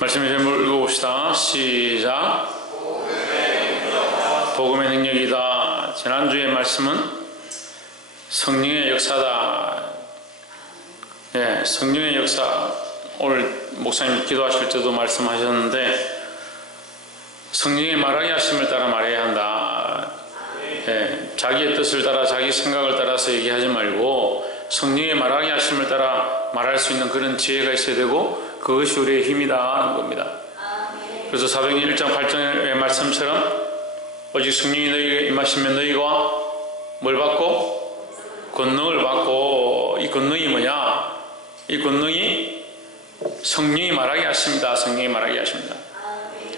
말씀 제목 읽어봅시다. 시작. 복음의 능력이다. 지난주의 말씀은 성령의 역사다. 성령의 역사. 오늘 목사님 기도하실 때도 말씀하셨는데 성령의 말하게 하심을 따라 말해야 한다. 자기의 뜻을 따라 자기 생각을 따라서 얘기하지 말고 성령의 말하게 하심을 따라 말할 수 있는 그런 지혜가 있어야 되고 그것이 우리의 힘이다 하는 겁니다. 그래서 사도행전 1장 8절의 말씀처럼 오직 성령이 너희에게 임하시면 너희가 뭘 받고? 권능을 받고. 이 권능이 뭐냐? 이 권능이 성령이 말하게 하십니다. 성령이 말하게 하십니다.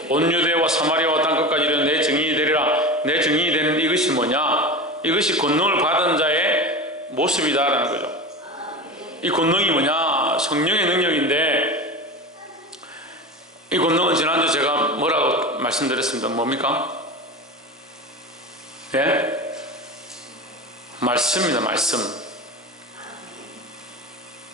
온 유대와 사마리아와 땅끝까지 이르는 내 증인이 되리라. 내 증인이 되는 이것이 뭐냐? 이것이 권능을 받은 자의 모습이다라는 거죠. 이 권능이 뭐냐? 성령의 능력인데 이 권능은 지난주 제가 뭐라고 말씀드렸습니다. 뭡니까? 말씀입니다. 말씀.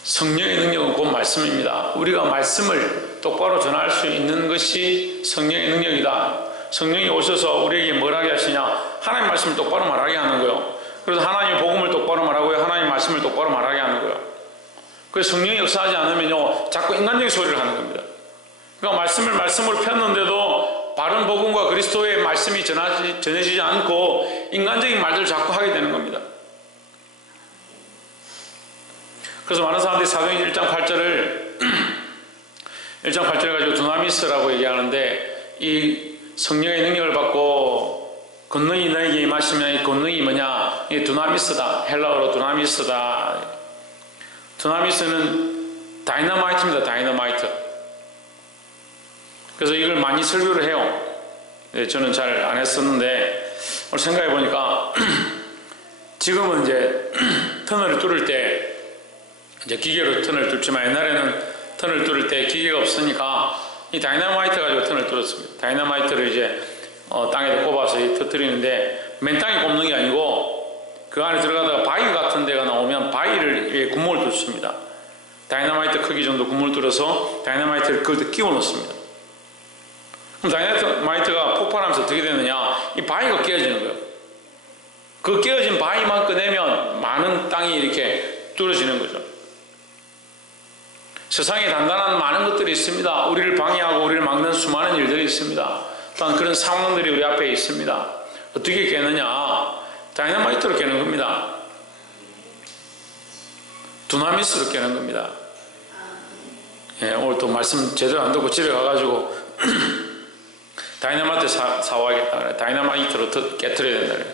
성령의 능력은 곧 말씀입니다. 우리가 말씀을 똑바로 전할 수 있는 것이 성령의 능력이다. 성령이 오셔서 우리에게 뭘 하게 하시냐? 하나님 말씀을 똑바로 말하게 하는 거예요. 그래서 하나님의 복음을 똑바로 말하고요. 하나님 말씀을 똑바로 말하게 하는 거예요. 그래서 성령이 역사하지 않으면요, 자꾸 인간적인 소리를 하는 겁니다. 그러니까 말씀으로 폈는데도 바른 복음과 그리스도의 말씀이 전해지지 않고 인간적인 말들을 자꾸 하게 되는 겁니다. 그래서 많은 사람들이 사도행전 1장 8절을 1장 8절을 가지고 두나미스라고 얘기하는데 이 성령의 능력을 받고 권능이 너에게 임하시면 이 권능이 뭐냐? 이게 두나미스다. 헬라어로 두나미스다. 두나미스는 다이너마이트입니다. 다이너마이트. 그래서 이걸 많이 설교를 해요. 저는 잘 안 했었는데 오늘 생각해 보니까 지금은 이제 터널을 뚫을 때 이제 기계로 터널을 뚫지만 옛날에는 터널을 뚫을 때 기계가 없으니까 이 다이너마이트 가지고 터널을 뚫었습니다. 다이너마이트를 이제 땅에다 꼽아서 터뜨리는데 맨 땅에 꼽는 게 아니고 그 안에 들어가다가 바위 같은 데가 나오면 바위를 구멍을 뚫습니다. 다이너마이트 크기 정도 구멍을 뚫어서 다이너마이트를 그걸 끼워 넣습니다. 그럼 다이너마이트가 폭발하면서 어떻게 되느냐? 이 바위가 깨어지는 거예요. 그 깨어진 바위만 꺼내면 많은 땅이 이렇게 뚫어지는 거죠. 세상에 단단한 많은 것들이 있습니다. 우리를 방해하고 우리를 막는 수많은 일들이 있습니다. 또한 그런 상황들이 우리 앞에 있습니다. 어떻게 깨느냐? 다이너마이트로 깨는 겁니다. 두나미스로 깨는 겁니다. 오늘 또 말씀 제대로 안 듣고 집에 가가지고 다이너마이트 사와야겠다 그래. 다이너마이트로 깨트려야 된다 그래.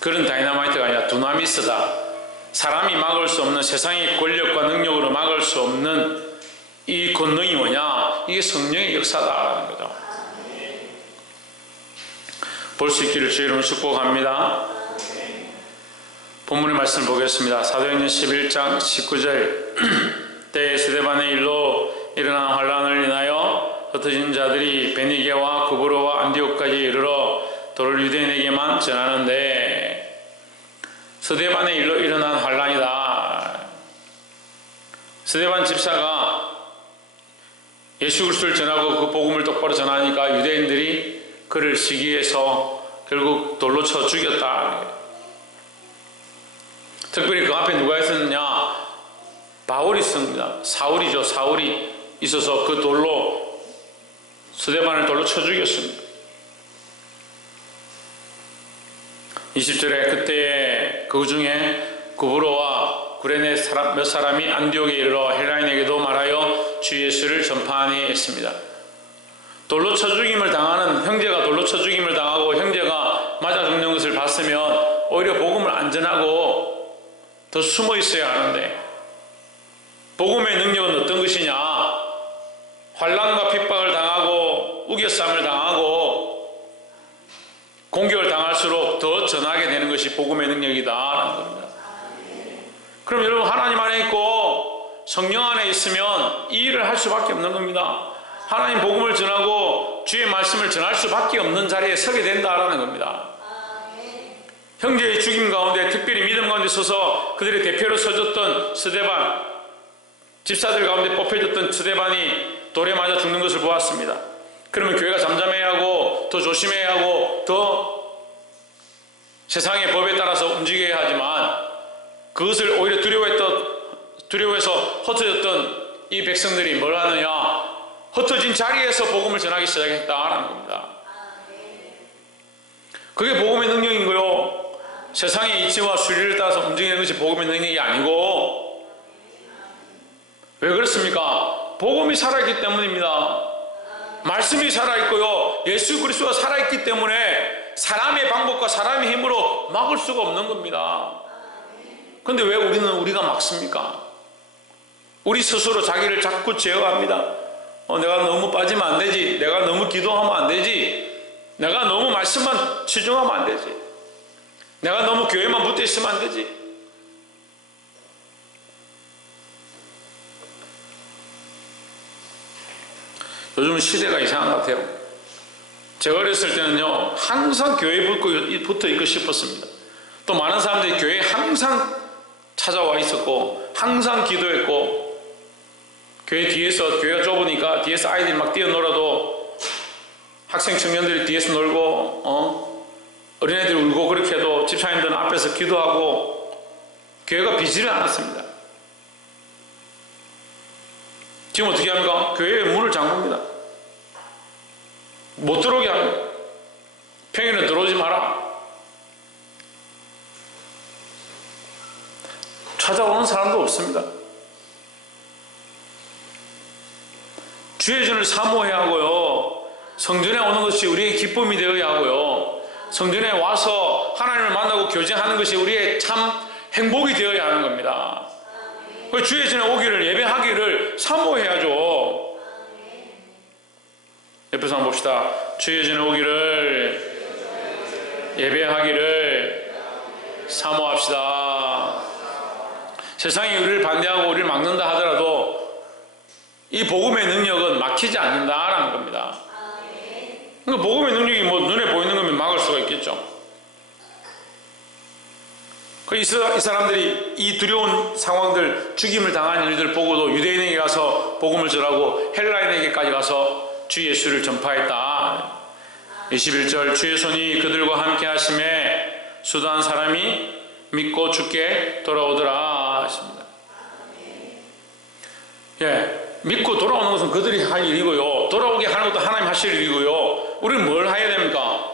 그런 다이너마이트가 아니라 두나미스다. 사람이 막을 수 없는, 세상의 권력과 능력으로 막을 수 없는 이 권능이 뭐냐? 이게 성령의 역사다라는 거죠. 볼 수 있기를 주의 이름으로 축복합니다. 본문의 말씀을 보겠습니다. 사도행전 11장 19절 때에 스데반의 일로 일어난 환란을 인하여 흩어진 자들이 베니게와 구브로와 안디옥까지 이르러 도를 유대인에게만 전하는데 스데반의 일로 일어난 환란이다. 스데반 집사가 예수 그리스도를 전하고 그 복음을 똑바로 전하니까 유대인들이 그를 시기해서 결국 돌로 쳐 죽였다. 특별히 그 앞에 누가 있었느냐? 바울이 있습니다. 사울이죠. 사울이 있어서 그 돌로 스데반을 돌로 쳐 죽였습니다. 20절에 그때에 그 중에 구브로와 구레네 몇 사람이 안디옥에 이르러 헬라인에게도 말하여 주 예수를 전파하니 했습니다. 돌로 쳐 죽임을 당하는 형제가 돌로 쳐 죽임을 당하고 형제가 맞아 죽는 것을 봤으면 오히려 복음을 안 전하고 더 숨어 있어야 하는데 복음의 능력은 어떤 것이냐? 환난과 핍박을 당하고 우겨쌈을 당하고 공격을 당할수록 더 전하게 되는 것이 복음의 능력이다라는 겁니다. 그럼 여러분 하나님 안에 있고 성령 안에 있으면 이 일을 할 수밖에 없는 겁니다. 하나님 복음을 전하고 주의 말씀을 전할 수밖에 없는 자리에 서게 된다라는 겁니다. 형제의 죽임 가운데 특별히 믿음 가운데 서서 그들의 대표로 서줬던 스데반, 집사들 가운데 뽑혀졌던 스데반이 돌에 맞아 죽는 것을 보았습니다. 그러면 교회가 잠잠해야 하고 더 조심해야 하고 더 세상의 법에 따라서 움직여야 하지만 그것을 오히려 두려워해서 흩어졌던 이 백성들이 뭘 하느냐? 흩어진 자리에서 복음을 전하기 시작했다라는 겁니다. 그게 복음의 능력인 거요. 세상의 이치와 수리를 따라서 움직이는 것이 복음의 능력이 아니고, 왜 그렇습니까? 복음이 살아있기 때문입니다. 말씀이 살아있고요, 예수 그리스도가 살아있기 때문에 사람의 방법과 사람의 힘으로 막을 수가 없는 겁니다. 그런데 왜 우리가 막습니까? 우리 스스로 자기를 자꾸 제어합니다. 내가 너무 빠지면 안 되지, 내가 너무 기도하면 안 되지, 내가 너무 말씀만 치중하면 안 되지, 내가 너무 교회만 붙어 있으면 안 되지. 요즘 시대가 이상한 것 같아요. 제가 어렸을 때는요, 항상 교회에 붙어 있고 싶었습니다. 또 많은 사람들이 교회에 항상 찾아와 있었고, 항상 기도했고, 교회 뒤에서, 교회가 좁으니까 뒤에서 아이들이 막 뛰어놀아도 학생 청년들이 뒤에서 놀고, 어린애들이 울고 그렇게 해도 집사님들은 앞에서 기도하고, 교회가 비지를 않았습니다. 지금 어떻게 합니까? 교회의 문을 잠굽니다. 못 들어오게 합니다. 평일에 들어오지 마라. 찾아오는 사람도 없습니다. 주의 전을 사모해야 하고요, 성전에 오는 것이 우리의 기쁨이 되어야 하고요, 성전에 와서 하나님을 만나고 교제하는 것이 우리의 참 행복이 되어야 하는 겁니다. 주의 전에 오기를, 예배하기를 사모해야죠. 옆에서 한번 봅시다. 주의 전에 오기를, 예배하기를 사모합시다. 세상이 우리를 반대하고 우리를 막는다 하더라도 이 복음의 능력은 막히지 않는다라는 겁니다. 그러니까 복음의 능력이 뭐 눈에 보이는 거면 막을 수가 있겠죠. 이 사람들이 이 두려운 상황들, 죽임을 당한 일들 보고도 유대인에게 가서 복음을 전하고 헬라인에게까지 가서 주 예수를 전파했다. 21절, 주의 손이 그들과 함께 하심에 수도한 사람이 믿고 주께 돌아오더라 하십니다. 예, 믿고 돌아오는 것은 그들이 할 일이고요, 돌아오게 하는 것도 하나님 하실 일이고요, 우리는 뭘 해야 됩니까?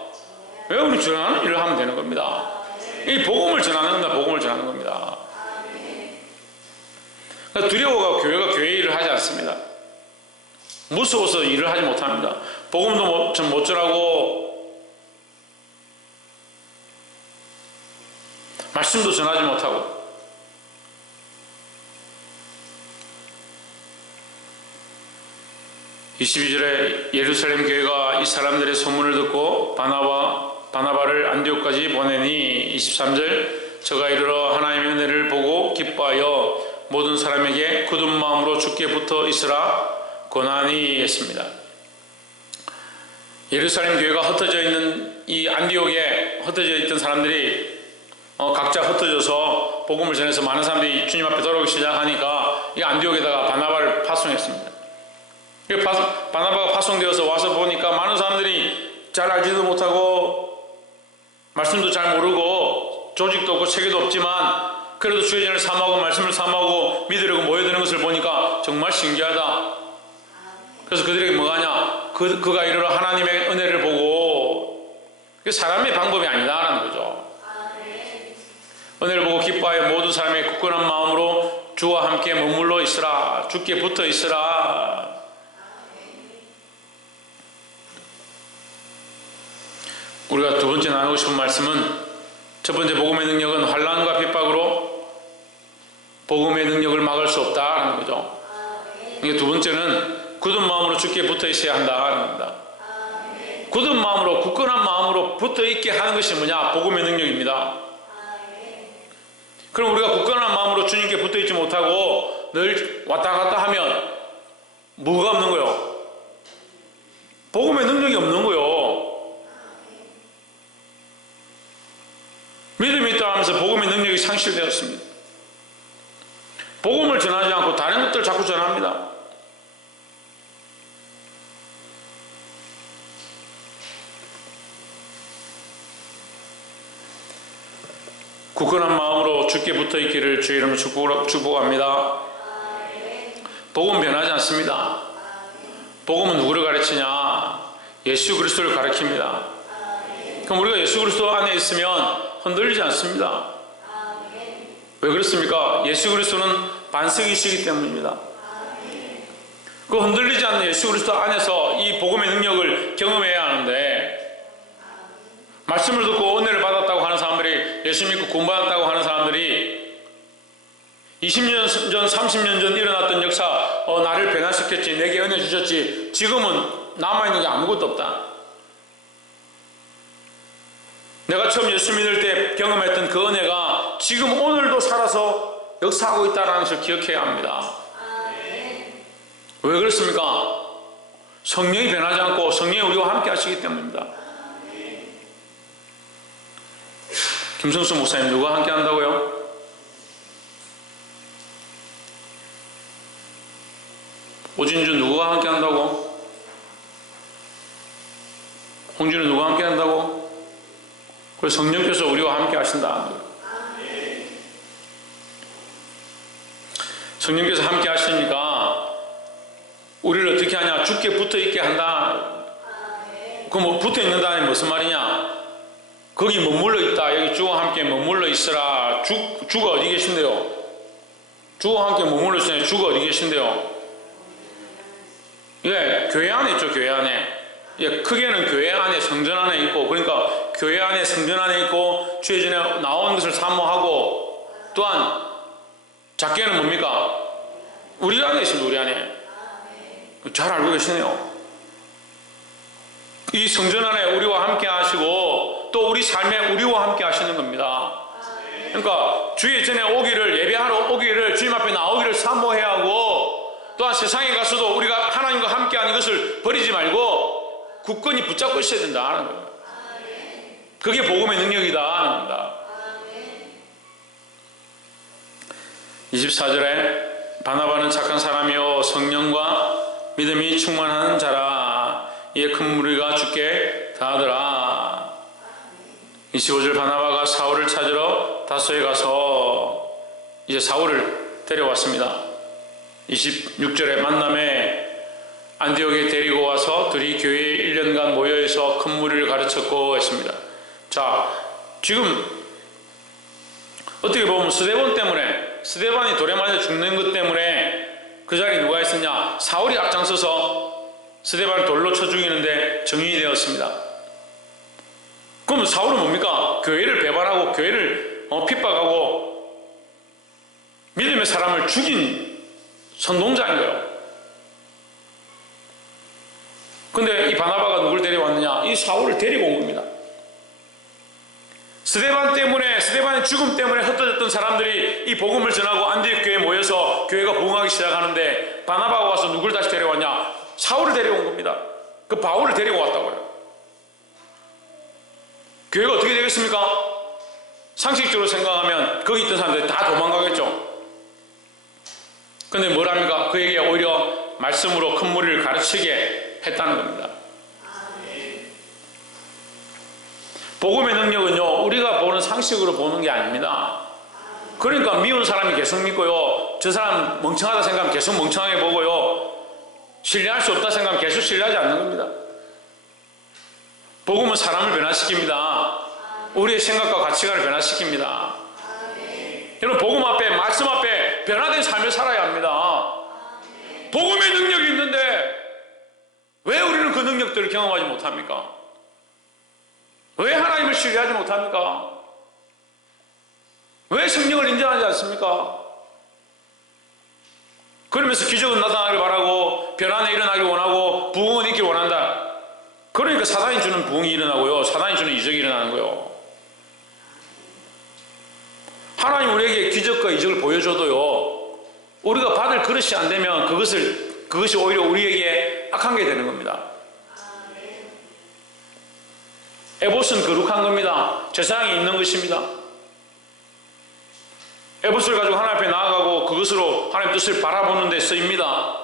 왜 우리 전하는 일을 하면 되는 겁니다. 이 복음을 전하는 겁니다. 복음을 전하는 겁니다. 그러니까 두려워가 교회가 교회 일을 하지 않습니다. 무서워서 일을 하지 못합니다. 복음도 못 전하고 말씀도 전하지 못하고. (22절에) 예루살렘 교회가 이 사람들의 소문을 듣고 바나바를 안디옥까지 보내니 23절, 저가 이르러 하나님의 은혜를 보고 기뻐하여 모든 사람에게 굳은 마음으로 주께 붙어 있으라 권하니 했습니다. 예루살렘 교회가 흩어져 있는 이 안디옥에 흩어져 있던 사람들이 각자 흩어져서 복음을 전해서 많은 사람들이 주님 앞에 돌아오기 시작하니까 이 안디옥에다가 바나바를 파송했습니다. 바나바가 파송되어서 와서 보니까 많은 사람들이 잘 알지도 못하고 말씀도 잘 모르고 조직도 없고 체계도 없지만 그래도 주의 전을 사모하고 말씀을 사모하고 믿으려고 모여드는 것을 보니까 정말 신기하다. 그래서 그들에게 뭐가 하냐, 그가 이르러 하나님의 은혜를 보고, 그게 사람의 방법이 아니다라는 거죠. 은혜를 보고 기뻐하여 모든 사람의 굳건한 마음으로 주와 함께 머물러 있으라, 주께 붙어 있으라. 우리가 두 번째 나누고 싶은 말씀은, 첫 번째 복음의 능력은 환난과 핍박으로 복음의 능력을 막을 수 없다라는 거죠. 두 번째는 굳은 마음으로 주께 붙어 있어야 한다는 겁니다. 굳은 마음으로, 굳건한 마음으로 붙어 있게 하는 것이 뭐냐? 복음의 능력입니다. 그럼 우리가 굳건한 마음으로 주님께 붙어 있지 못하고 늘 왔다 갔다 하면 뭐가 없는 거요? 복음의 능력이 없는 거요. 믿음이 있다 하면서 복음의 능력이 상실되었습니다. 복음을 전하지 않고 다른 것들을 자꾸 전합니다. 굳건한 마음으로 주께 붙어있기를 주의 이름으로 축복합니다. 복음은 변하지 않습니다. 복음은 누구를 가르치냐? 예수 그리스도를 가르칩니다. 그럼 우리가 예수 그리스도 안에 있으면 흔들리지 않습니다. 왜 그렇습니까? 예수 그리스도는 반석이시기 때문입니다. 그 흔들리지 않는 예수 그리스도 안에서 이 복음의 능력을 경험해야 하는데, 말씀을 듣고 은혜를 받았다고 하는 사람들이, 예수 믿고 구원받았다고 하는 사람들이 20년 전, 30년 전 일어났던 역사, 나를 변화시켰지, 내게 은혜 주셨지, 지금은 남아있는 게 아무것도 없다. 내가 처음 예수 믿을 때 경험했던 그 은혜가 지금 오늘도 살아서 역사하고 있다는 것을 기억해야 합니다. 왜 그렇습니까? 성령이 변하지 않고 성령이 우리와 함께 하시기 때문입니다. 김성수 목사님, 누가 함께 한다고요? 오진주 누구와 함께 한다고? 홍준우 누구와 함께 한다고? 그래서 성령께서 우리와 함께 하신다. 성령께서 함께 하시니까 우리를 어떻게 하냐? 주께 붙어 있게 한다. 그 뭐 붙어 있는다는 무슨 말이냐? 거기 머물러 있다. 여기 주와 함께 머물러 있으라. 주가 어디 계신데요? 주와 함께 머물러 있으니 주가 어디 계신데요? 예, 교회 안에 있죠. 교회 안에. 예, 크게는 교회 안에, 성전 안에 있고, 그러니까 교회 안에, 성전 안에 있고, 주의 전에 나온 것을 사모하고, 또한 작게는 뭡니까? 우리 안에 있습니다. 우리 안에. 잘 알고 계시네요. 이 성전 안에 우리와 함께 하시고, 또 우리 삶에 우리와 함께 하시는 겁니다. 그러니까 주의 전에 오기를, 예배하러 오기를, 주님 앞에 나오기를 사모해야 하고, 또한 세상에 가서도 우리가 하나님과 함께하는 것을 버리지 말고 굳건히 붙잡고 있어야 된다 하는 거예요. 그게 복음의 능력이다 하는 겁니다. 24절에 바나바는 착한 사람이요 성령과 믿음이 충만한 자라. 이에 큰 무리가 주께 다하더라. 25절, 바나바가 사울을 찾으러 다소에 가서 이제 사울을 데려왔습니다. 26절에 만남에 안디옥에 데리고 와서 둘이 교회에 1년간 모여서 큰 무리를 가르쳤고 했습니다. 자, 지금 어떻게 보면 스데반 때문에, 스데반이 돌에 맞아 죽는 것 때문에 그 자리에 누가 있었냐? 사울이 앞장서서 스데반을 돌로 쳐 죽이는데 정인이 되었습니다. 그럼 사울은 뭡니까? 교회를 배반하고 교회를 핍박하고 믿음의 사람을 죽인 선동자인 거예요. 근데 이 바나바가 누굴 데려왔느냐? 이 사울을 데리고 온 겁니다. 스데반 때문에, 스데반의 죽음 때문에 흩어졌던 사람들이 이 복음을 전하고 안디옥 교회에 모여서 교회가 부흥하기 시작하는데, 바나바가 와서 누굴 다시 데려왔냐? 사울을 데려온 겁니다. 그 바울을 데리고 왔다고요. 교회가 어떻게 되겠습니까? 상식적으로 생각하면 거기 있던 사람들이 다 도망가겠죠. 근데 뭘 합니까? 그에게 오히려 말씀으로 큰 무리를 가르치게 했다는 겁니다. 복음의 능력은요, 우리가 보는 상식으로 보는 게 아닙니다. 그러니까 미운 사람이 계속 믿고요, 저 사람 멍청하다 생각하면 계속 멍청하게 보고요, 신뢰할 수 없다 생각하면 계속 신뢰하지 않는 겁니다. 복음은 사람을 변화시킵니다. 우리의 생각과 가치관을 변화시킵니다. 여러분, 복음 앞에, 말씀 앞에 변화된 삶을 살아야 합니다. 복음의 능력이 있는데 왜 우리는 그 능력들을 경험하지 못합니까? 왜 하나님을 신뢰하지 못합니까? 왜 성령을 인정하지 않습니까? 그러면서 기적은 나타나길 바라고, 변화는 일어나길 원하고, 부흥은 있길 원한다. 그러니까 사단이 주는 부흥이 일어나고요, 사단이 주는 이적이 일어나는 거예요. 하나님 우리에게 기적과 이적을 보여줘도요, 우리가 받을 그릇이 안 되면 그것이 오히려 우리에게 악한 게 되는 겁니다. 에봇은 거룩한 겁니다. 제사장이 있는 것입니다. 에봇을 가지고 하나님 앞에 나아가고 그것으로 하나님 뜻을 바라보는 데 쓰입니다.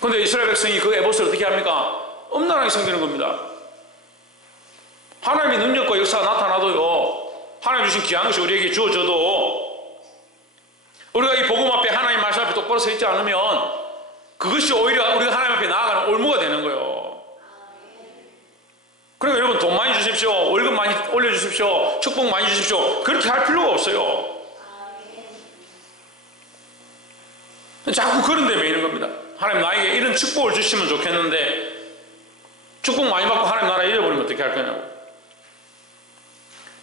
그런데 이스라엘 백성이 그 에봇을 어떻게 합니까? 엄란하게 섬기는 겁니다. 하나님의 능력과 역사가 나타나도요, 하나님 주신 귀한 것이 우리에게 주어져도 우리가 이 복음 앞에 하나님 말씀 앞에 똑바로 서 있지 않으면 그것이 오히려 우리가 하나님 앞에 나아가는 올무가 되는 거예요. 그러니까 여러분 돈 많이 주십시오. 월급 많이 올려주십시오. 축복 많이 주십시오. 그렇게 할 필요가 없어요. 자꾸 그런 데 매이는 겁니다. 하나님 나에게 이런 축복을 주시면 좋겠는데 축복 많이 받고 하나님 나라 잃어버리면 어떻게 할 거냐고.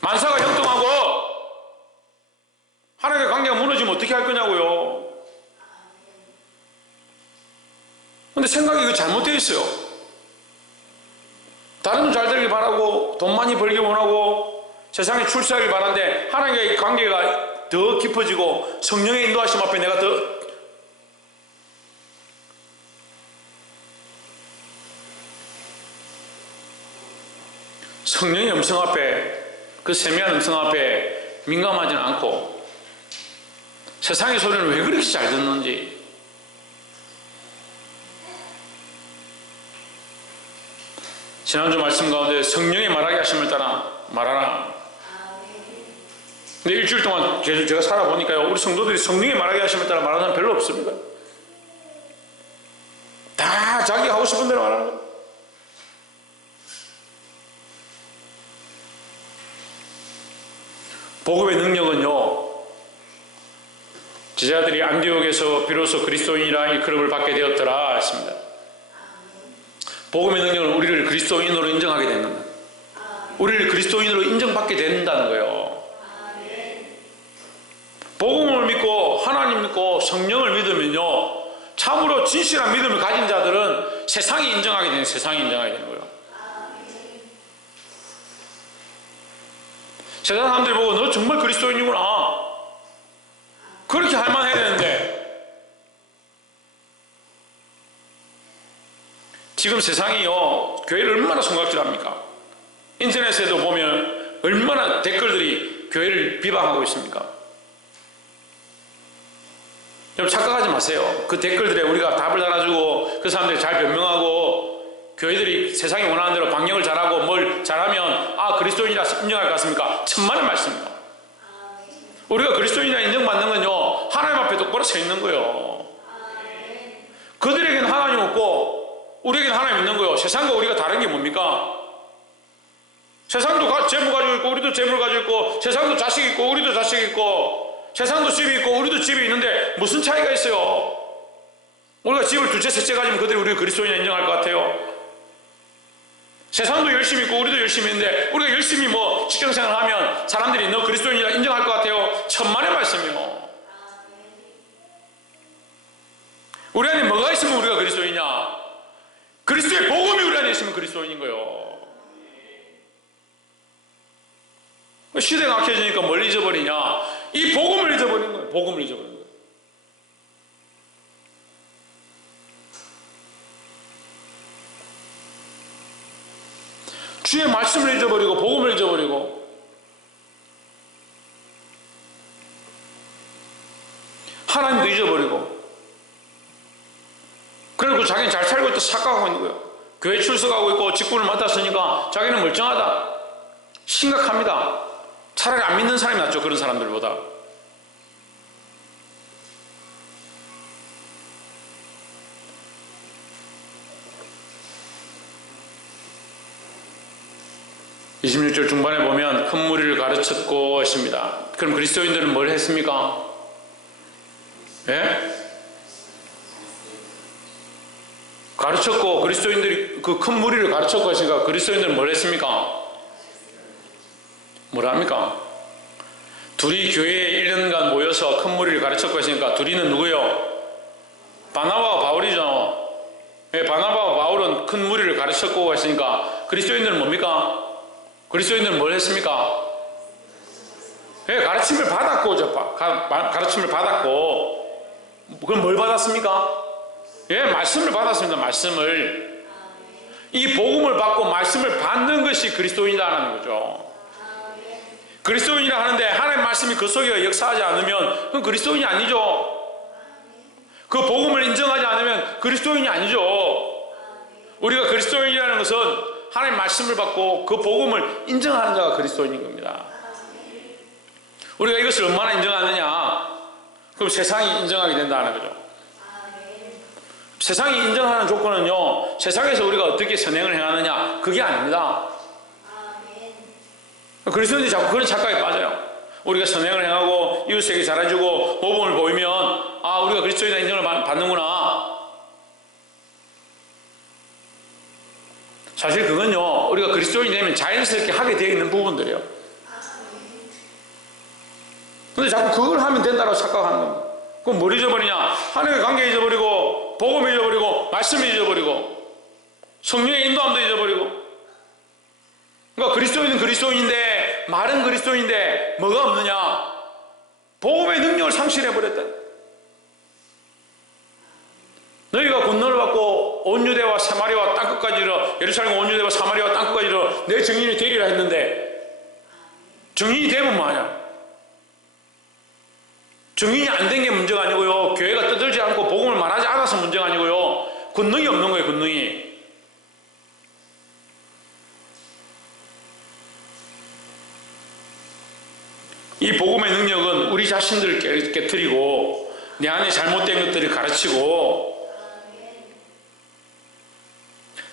만사가 형통하고 하나님의 관계가 무너지면 어떻게 할 거냐고요. 근데 생각이 이거 잘못되어 있어요. 다른 분 잘 되길 바라고 돈 많이 벌길 원하고 세상에 출세하길 바라는데 하나님과의 관계가 더 깊어지고 성령의 인도하심 앞에 내가 더 성령의 음성 앞에 그 세미한 음성 앞에 민감하지는 않고 세상의 소리는 왜 그렇게 잘 듣는지. 지난주 말씀 가운데 성령의 말하게 하심을 따라 말하라. 근데 일주일 동안 계속 제가 살아보니까요, 우리 성도들이 성령의 말하게 하심을 따라 말하는 사람 별로 없습니다. 다 자기가 하고 싶은 대로 말하는 거예요. 복음의 능력은요, 제자들이 안디옥에서 비로소 그리스도인이라 일컬음을 받게 되었더라 했습니다. 복음의 능력은 우리를 그리스도인으로 인정하게 된다. 우리를 그리스도인으로 인정받게 된다는 거예요. 복음을 믿고 하나님 믿고 성령을 믿으면요, 참으로 진실한 믿음을 가진 자들은 세상이 인정하게 되는, 세상이 인정하게 되는 거예요. 세상 사람들이 보고 너 정말 그리스도인이구나 그렇게 할 만해야 되는데, 지금 세상이요, 교회를 얼마나 손가락질합니까? 인터넷에도 보면 얼마나 댓글들이 교회를 비방하고 있습니까? 여러분 착각하지 마세요. 그 댓글들에 우리가 답을 달아주고 그 사람들이 잘 변명하고 교회들이 세상이 원하는 대로 방역을 잘하고 뭘 잘하면 그리스도인이라 인정할 것 같습니까? 천만의 말씀입니다. 우리가 그리스도인이라 인정받는 건요, 하나님 앞에 똑바로 서 있는 거예요. 그들에게는 하나님 없고 우리에게는 하나님 있는 거예요. 세상과 우리가 다른 게 뭡니까? 세상도 재물 가지고 있고 우리도 재물 가지고 있고, 세상도 자식 있고 우리도 자식 있고, 세상도 집이 있고 우리도 집이 있는데 무슨 차이가 있어요? 우리가 집을 둘째 셋째 가지면 그들이 우리를 그리스도인이라 인정할 것 같아요? 세상도 열심히 있고 우리도 열심히 있는데 우리가 열심히 직장생활 하면 사람들이 너 그리스도인이라 인정할 것 같아요? 천만의 말씀이요. 우리 안에 뭐가 있으면 우리가 그리스도인이냐? 그리스도의 복음이 우리 안에 있으면 그리스도인인 거예요. 시대가 악해지니까 뭘 잊어버리냐? 이 복음을 잊어버린 거예요. 복음을 잊어버린 거예요. 주의 말씀을 잊어버리고 복음을 잊어버리고 하나님도 잊어버리고, 그리고 자기는 잘 살고 있다 착각하고 있는 거예요. 교회 출석하고 있고 직분을 맡았으니까 자기는 멀쩡하다, 심각합니다. 차라리 안 믿는 사람이 낫죠, 그런 사람들보다. (26절) 중반에 보면 큰 무리를 가르쳤고 했습니다. 그럼 그리스도인들은 뭘 했습니까? 예? 가르쳤고, 그리스도인들이 그 큰 무리를 가르쳤고 했으니까 그리스도인들은 뭘 했습니까? 뭐라 합니까? 둘이 교회에 1년간 모여서 큰 무리를 가르쳤고 했으니까 둘이는 누구요? 바나바와 바울이죠. 예, 바나바와 바울은 큰 무리를 가르쳤고 했으니까 그리스도인들은 뭡니까? 그리스도인들은 뭘 했습니까? 예, 가르침을 받았고, 가르침을 받았고, 그럼 뭘 받았습니까? 예, 말씀을 받았습니다. 말씀을. 이 복음을 받고 말씀을 받는 것이 그리스도인이라는 거죠. 그리스도인이라 하는데 하나님 말씀이 그 속에 역사하지 않으면 그건 그리스도인이 아니죠. 그 복음을 인정하지 않으면 그리스도인이 아니죠. 우리가 그리스도인이라는 것은 하나님 말씀을 받고 그 복음을 인정하는 자가 그리스도인인 겁니다. 우리가 이것을 얼마나 인정하느냐? 그럼 세상이 인정하게 된다는 거죠. 세상이 인정하는 조건은요, 세상에서 우리가 어떻게 선행을 행하느냐, 그게 아닙니다. 그리스도인들이 자꾸 그런 착각에 빠져요. 우리가 선행을 행하고 이웃에게 잘해주고 모범을 보이면 아, 우리가 그리스도인의 인정을 받는구나. 사실 그건요, 우리가 그리스도인이 되면 자연스럽게 하게 되어 있는 부분들이에요. 근데 자꾸 그걸 하면 된다고 착각하는 겁니다. 그럼 뭘 잊어버리냐? 하나님의 관계 잊어버리고, 복음을 잊어버리고, 말씀을 잊어버리고, 성령의 인도함도 잊어버리고. 그러니까 그리스도인은 그리스도인인데, 말은 그리스도인인데 뭐가 없느냐? 복음의 능력을 상실해버렸다. 너희가 권능을 받고 온 유대와 사마리아와 땅끝까지 이르러, 예루살렘 온 유대와 사마리아와 땅끝까지 이르러 내 증인이 되리라 했는데, 증인이 되면 뭐하냐? 증인이 안 된 게 문제가 아니고요, 교회가 떠들지 않고 복음을 말하지 않아서 문제가 아니고요, 권능이 없는 거예요. 권능이. 이 복음의 능력은 우리 자신들을 깨트리고 내 안에 잘못된 것들을 가르치고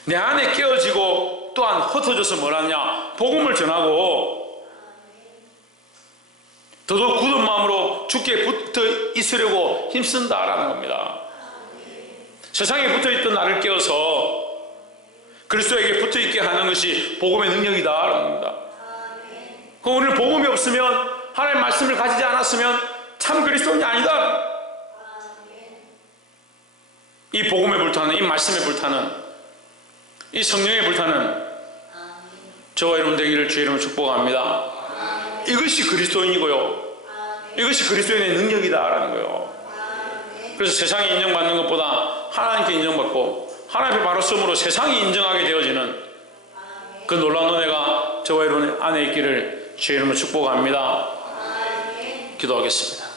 내 안에 깨어지고 또한 흩어져서 뭐라냐? 복음을 전하고 더더욱 굳은 마음으로 주께 붙어 있으려고 힘쓴다라는 겁니다. 세상에 붙어 있던 나를 깨워서 그리스도에게 붙어 있게 하는 것이 복음의 능력이다라는 겁니다. 그럼 우리는 복음이 없으면, 하나님의 말씀을 가지지 않았으면 참 그리스도인이 아니다. 이 복음에 불타는, 이 말씀에 불타는, 이 성령에 불타는 저와 여러분 되기를 주의 이름으로 축복합니다. 이것이 그리스도인이고요, 이것이 그리스도인의 능력이다라는 거예요. 그래서 세상이 인정받는 것보다 하나님께 인정받고 하나님의 바로 쓰므로 세상이 인정하게 되어지는 그 놀라운 은혜가 저와 여러분 안에 있기를 주의 이름으로 축복합니다. 기도하겠습니다.